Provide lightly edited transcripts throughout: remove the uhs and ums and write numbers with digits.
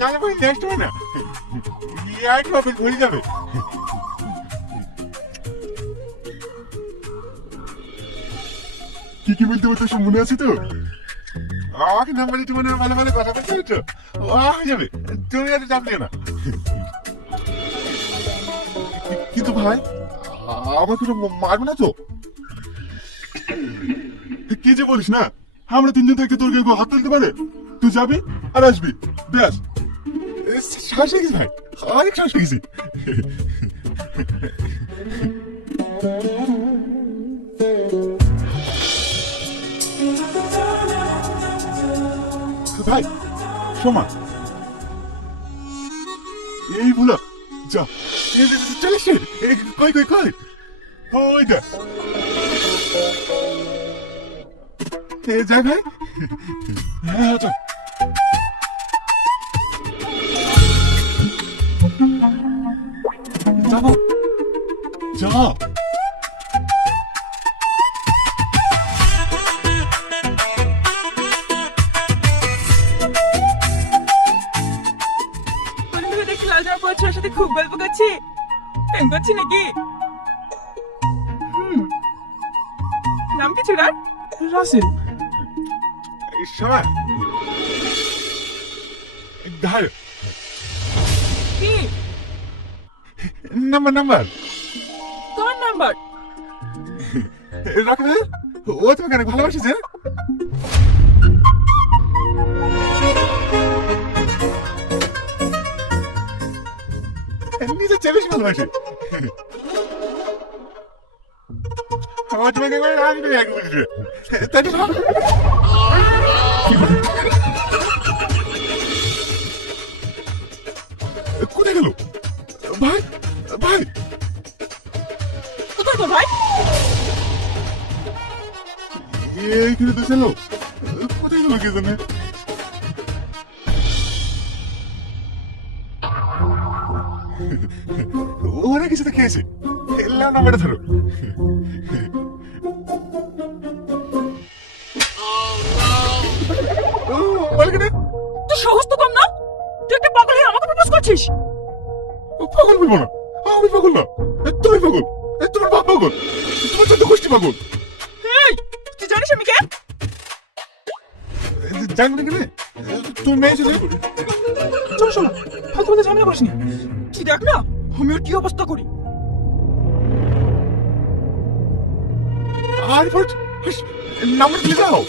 না ভাই নেক্সট হয় না, আর টপিক ভুলে যাবে। কি কি বলতে বলতে সব মনে আছে তো? আমাকে নাম্বার দিতে মনে হয়, ভালো ভালো কথা বলতে হতো, হয়ে যাবে, তুমি আর চাপ নিও না। কিন্তু ভাই আমাকে তো মারবে না তো? কি যে বলিস না, আমরা তিনজন থাকতে তোর কেউ হাত তুলতে পারে? তুই যাবি আর আসবি, ব্যাস। শ্বাস গেছি ভাই, অনেক শ্বাস গেছি। ভাই সোমা, এই ভুলা যা, চলে এসে, কই কই কই, ওই দেখ যাই ভাই। হ্যাঁ চল। যাবো, যা। দেখি লাল জামা পরে ছোঁয়ার সাথে খুব গল্প করছি, প্রেম করছি নাকি? নাম কি ছোড়ার? রাসেল। সোমা ধার কি নাম্বার নাম্বার তোর নাম্বার? রাখবে, ও তোমাকে অনেক ভালোবাসিস। নিজের চেয়ে বেশি ভালোবাসে। আমার তোমাকে একবার রাখবে, এক বুঝবে তাই তো? কোথায় গেল ভাই? ভাই কোথায় তোর ভাই? এইখানে তো ছিল, কোথায় গেল কে জানে? ওরা কিছুতে খেয়েছে, এলাম নাম্বারটা ধরো। বলকে তোর সাহস তো কম না, তুই একটা পাগল হয়ে আমাকে প্রপোজ করছিস? পাগল বলবো না, আমি পাগল না, তুমি পাগল, তোমার বাপ পাগল, তোমার চোদ্দ গোষ্ঠী পাগল। এই, তুই জানিস আমি কে? জানবো না কেন? তুমি মেয়ে ছেলে। চল শোনো, ফালতু কথা ঝামেলা করিস নি। তুই দেখ না আমি ওর কি অবস্থা করি। আর নাম্বার দিলে যাও।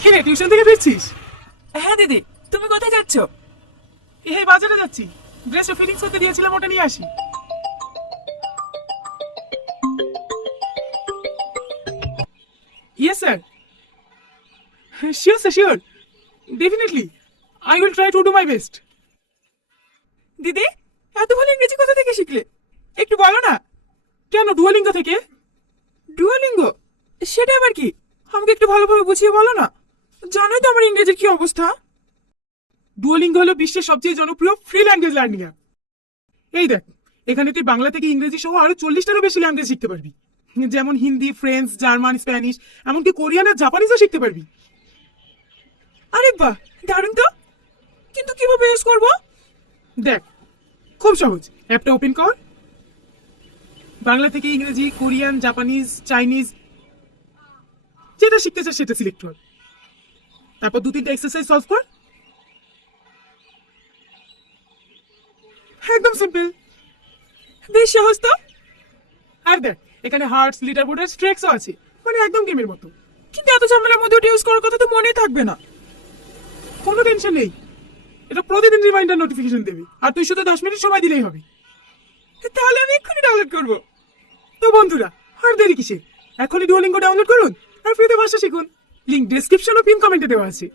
কি রে, টিউশন থেকে ফিরছিস? হ্যাঁ দিদি, তুমি কোথায় যাচ্ছ? এই বাজারে যাচ্ছি, ড্রেসটা ফিটিংস করতে দিয়েছিলাম, ওটা নিয়ে আসি। Yes, sir. Sure, sir, sure. Definitely. I will try to do my best. দিদি, এত ভালো ইংরেজি কোথা থেকে শিখলে? একটু বলো না। কেন, ডুয়ালিঙ্গ থেকে? ডুয়ালিঙ্গ সেটা আবার কি? আমাকে একটু ভালোভাবে বুঝিয়ে বলো না, জানোই তো আমার ইংরেজির কি অবস্থা। ডুয়ালিঙ্গ হলো বিশ্বের সবচেয়ে জনপ্রিয় ফ্রি ল্যাঙ্গুয়েজ লার্নিং অ্যাপ। এই দেখ, এখানে তুই বাংলা থেকে ইংরেজি সহ আরো 40টারও বেশি ল্যাঙ্গুয়েজ শিখতে পারবি, যেমন হিন্দি, ফ্রেঞ্চ, জার্মান, স্প্যানিশ, এমনকি কোরিয়ান আর জাপানিজও শিখতে পারবি। আরে বাহ, দারুণ তো, কিন্তু কিভাবে ইউজ করবো? দেখ, খুব সহজ। অ্যাপটা ওপেন কর, বাংলা থেকে ইংরেজি, কোরিয়ান, জাপানিজ, চাইনিজ, যেটা শিখতে চাস সেটা সিলেক্ট কর। তারপর 2-3টা এক্সারসাইজ সলভ কর। একদম সিম্পল। বেশ সহজ তো। আর দেখ, এখানে হার্টস, লিটার বোর্ড আর স্ট্রেক্সও আছে, মানে একদম গেমের মতো। কিন্তু এত ঝামেলার মধ্যে ওটা ইউজ করার কথা তো মনেই থাকবে না। কোনো টেনশন নেই, এটা প্রতিদিন রিমাইন্ডার নোটিফিকেশন দেবে, আর তুই শুধু 10 মিনিট সময় দিলেই হবে। তাহলে আমি এক্ষুনি ডাউনলোড করবো। তো বন্ধুরা, আর দেরি কিসের, এখনই ডুওলিঙ্গো ডাউনলোড করুন আর ফ্রিতে ভাষা শিখুন। লিংক ডেসক্রিপশন ও পিন কমেন্টে দেওয়া আছে।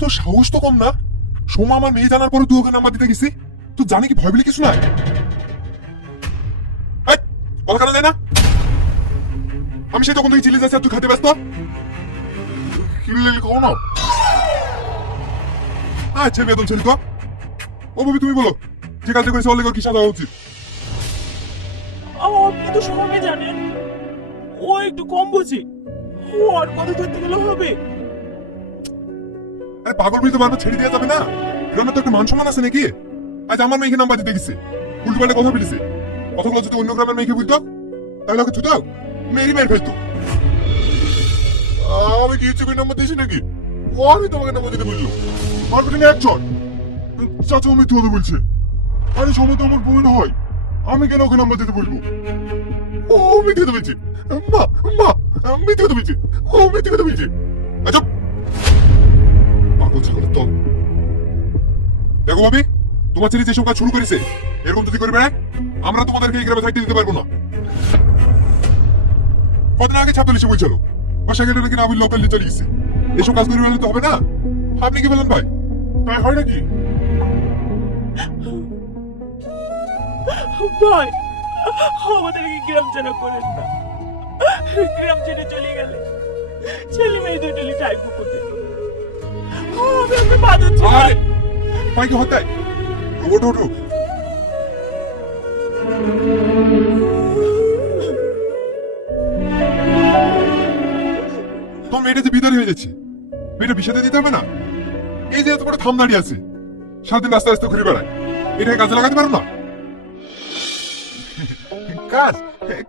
তোর সাহস তো কম না, সোমা আমার মেয়ে জানার পরে তুই ওকে নাম্বার দিতে গেছি? তুই জানি কি ভয় বলে কিছু নাই? কথা কানা যায় না? আমি সেই তখন থেকে চিল্লে যাচ্ছি আর তুই খাতে ব্যস্ত। কি লাগলে কও না? আচ্ছা বেতন ছেলে তো ও ভাবি তুমি বলো, যে কাজটা করেছে অলেগা কি সাজা হওয়া উচিত? আপনি তো সবাই জানেন ও একটু কম বোঝে, ওর কথা ধরতে গেলে হবে। আরে পাগল মেয়ে তো বারবার ছেড়ে দেওয়া যাবে না, গ্রামে তো একটা মান সম্মান আছে নাকি? আজ আমার মেয়েকে নাম্বার দিতে গেছে, উল্টো পাল্টা কথা বলেছে। কথাগুলো যদি অন্য গ্রামের মেয়েকে বুঝতো তাহলে ওকে ছুটাও মেয়েরই মেয়ের ফেলতো। আমি কি ইচ্ছে করে নাম্বার দিয়েছি নাকি? ও আমি তোমাকে নাম্বার দিতে বললো, মারবে না একজন। চাচা আমি তো বলছে, আরে সময় তো আমার বউ না হয়, আমি কেন ওকে নাম্বার দিতে বলবো? ও মিথ্যে কথা বলছে, মা মা মিথ্যে কথা বলছে, ও মিথ্যে কথা বলছে। আচ্ছা পাগল ছাগলের দল। দেখো ভাবি, তোমার ছেলে যেসব কাজ শুরু করেছে এরকম যদি করে বেড়ায়, আমরা তোমাদেরকে এই গ্রামে থাকতে দিতে পারবো না। কদিন আগে ছাত্র এসে বলছিল বাসা গেলে নাকি আমি লোকাল চলে গেছে, এসব কাজ করে বেড়ালে তো হবে না। আপনি কি বলেন ভাই, তাই হয় নাকি? ভাই আমাদেরকে গ্রাম ছাড়া করেন না, গ্রাম ছেড়ে চলে গেলে ছেলে মেয়ে দুটোলি টাইপ করতে। আমি আপনি বাঁধাচ্ছি আরে ভাই কি হতায়, ওঠো ওঠো। তোমার মেয়েটা যে বিদায় হয়ে যাচ্ছে, মেয়েটা বিষাদে দিতে হবে না? এই যে এত বড় থাম দাঁড়িয়ে আছে, সারাদিন রাস্তা রাস্তা ঘুরে বেড়ায়, এটাকে কাজে লাগাতে পারো না? কাজ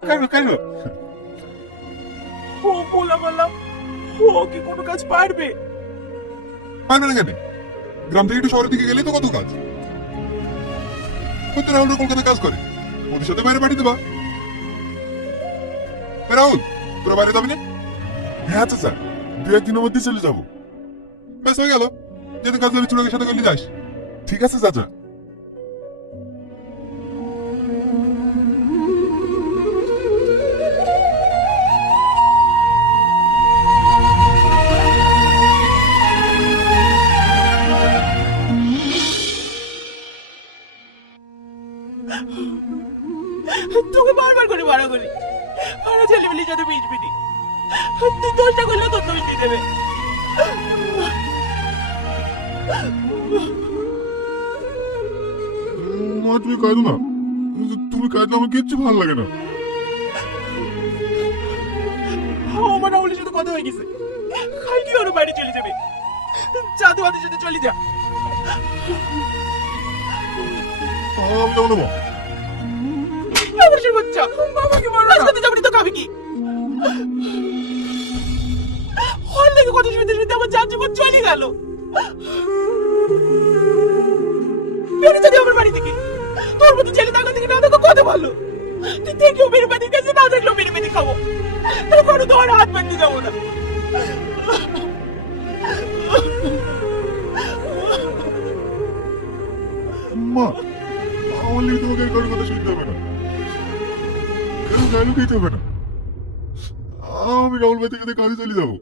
কেন কেন? ও বলা বললাম ও কি কোনো কাজ পারবে? পারবে না কেন? গ্রাম থেকে একটু শহরের দিকে গেলেই তো কত কাজ। হয়তো রাহুল কলকাতায় কাজ করে, ওদের সাথে বাইরে পাঠিয়ে দেবা। রাহুল তোরা বাইরে যাবি না? হ্যাঁ আচ্ছা স্যার, দু একদিনের মধ্যে চলে যাবো। ব্যাস হয়ে গেল, যেতে কাজ যাবি চুড়াকের সাথে করলে যাস। ঠিক আছে চাচা। তোকে বারবার করে মারা করি, মারা ছেলে মেয়ে যাতে মিশবি নি, তুই দোষটা করলে তোর দোষ দিয়ে দেবে। মা তুমি কাঁদো না, তুমি কাঁদলে আমার কিচ্ছু ভালো লাগে না। আমার রাহুলের সাথে কথা হয়ে গেছে, কালকে ওর বাড়ি চলে যাবে, যা তোমাদের সাথে চলে যা। আমি যাবো না মা। অবশ্যই বাচ্চা বাবাকে মারো, রাস্তাতে যাবি তো খাবি কি? হল থেকে কথা শুনতে শুনতে আমার যার জীবন চলে গেল। বেরো যদি আমার বাড়ি থেকে, তোর মতো ছেলে থাকা থেকে না থাকা কত ভালো। তুই দেখলেও মেরে পাতির কাছে, না দেখলেও মেরে পাতি খাবো, তারপরে তোমার হাত বাঁধতে যাবো না। মা আমার লিগে তোমাকে কারোর কথা শুনতে হবে না, কারো গালও খেতে হবে না। আমি রাহুল ভাই থেকে কাজে চলে যাবো।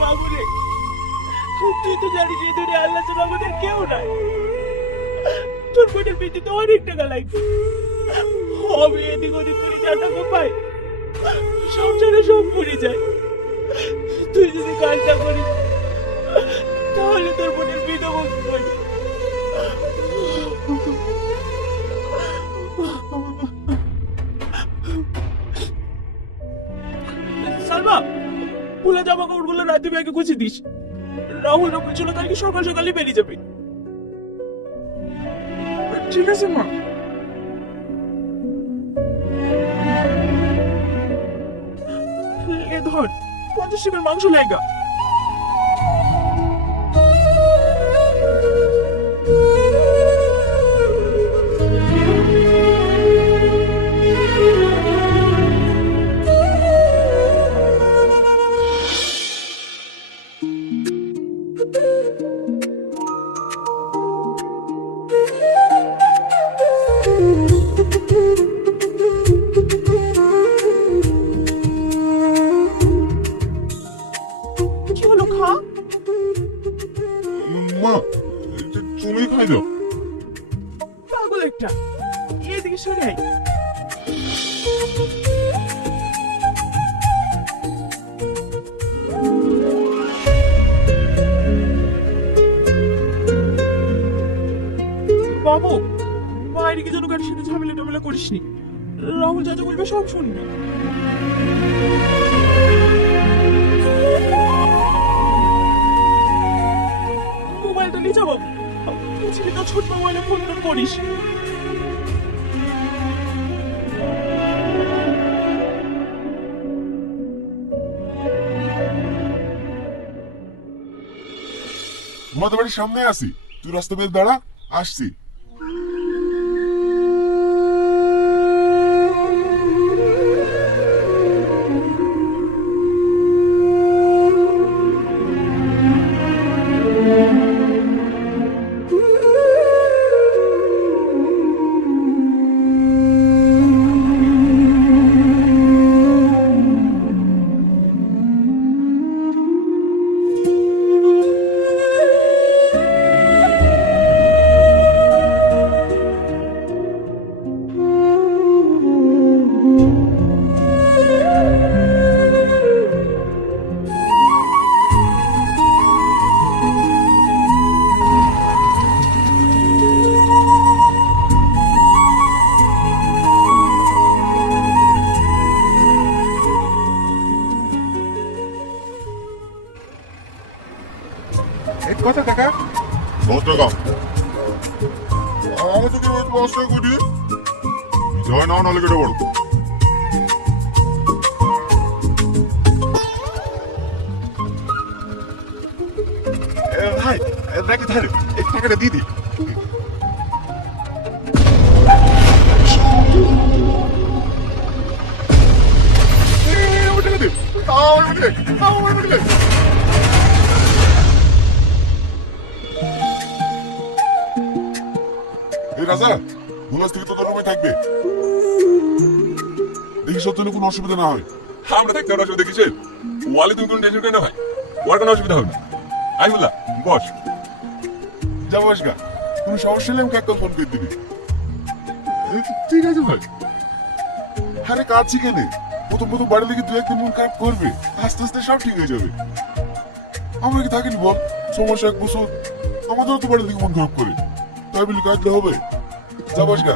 বাবুরে তুই তো জানিস এই দুনিয়া আল্লাহ ছাড়া আমাদের কেউ নাই, তোর বোনের পেতে তো অনেক টাকা লাগবে। আমি এদিক ওদিক করে যা টাকা পাই সংসারে সব পড়ে যায়। তুই যদি কাজটা করিস তাহলে তোর বোনের বিধবা মুক্ত হয়ে যাবে। সালমা পুলা জামা কাপড়গুলো রাতে ব্যাগে গুছিয়ে দিস, রাহুল বলছিল কালকে সকাল সকালে বেরিয়ে যাবে। ঠিক আছে মা। এ ধর 50 টাকার মাংস লেগা। কি হলো খা? মা তুমি খাই দাও। পাগল একটা, এদিকে সরে আয়। বাইরে গিয়ে যেন কারোর সাথে ঝামেলা টামেলা করিস নি। রাহুল যা যা বলবে সব শুনবি। মোবাইলটা নিয়ে যাবো, ছেলেটা ছোট মোবাইলে ফোন টোন করিস। তোমাদের বাড়ির সামনে আসি, তুই রাস্তা বের দাঁড়া, আসছি। কত টাকা? 10 টাকা। আমি তোকে 10 টাকা করি, জয় নাও নাহলে কেটে পড়ো। ভাই দেখি তাহলে এই টাকাটা দিয়ে দিই। আমার টাকা দে, আমার টাকা দে, আমার টাকা দে। এই রাজা, বোনাস থেকে তো তোর রুমে থাকবে, দেখি সব জন্য কোনো অসুবিধা না হয়। আমরা থাকতে আমরা অসুবিধা কিসের? ওয়ালে তুমি কোনো টেনশন করে না ভাই, ওর কোনো অসুবিধা হবে না। আমি বললাম বস। যা বস গা, কোনো সমস্যা হলে আমাকে একটা ফোন করে দিবি। ঠিক আছে ভাই। আরে কাজ শিখে প্রথম প্রথম বাড়ি থেকে দু একদিন মন খারাপ করবে, আস্তে আস্তে সব ঠিক হয়ে যাবে। আমরা কি থাকিনি বল, সমস্যা 1 বছর আমাদেরও তো বাড়ি থেকে মন খারাপ করে, তাই বলি কাজটা হবে। যা বস গা।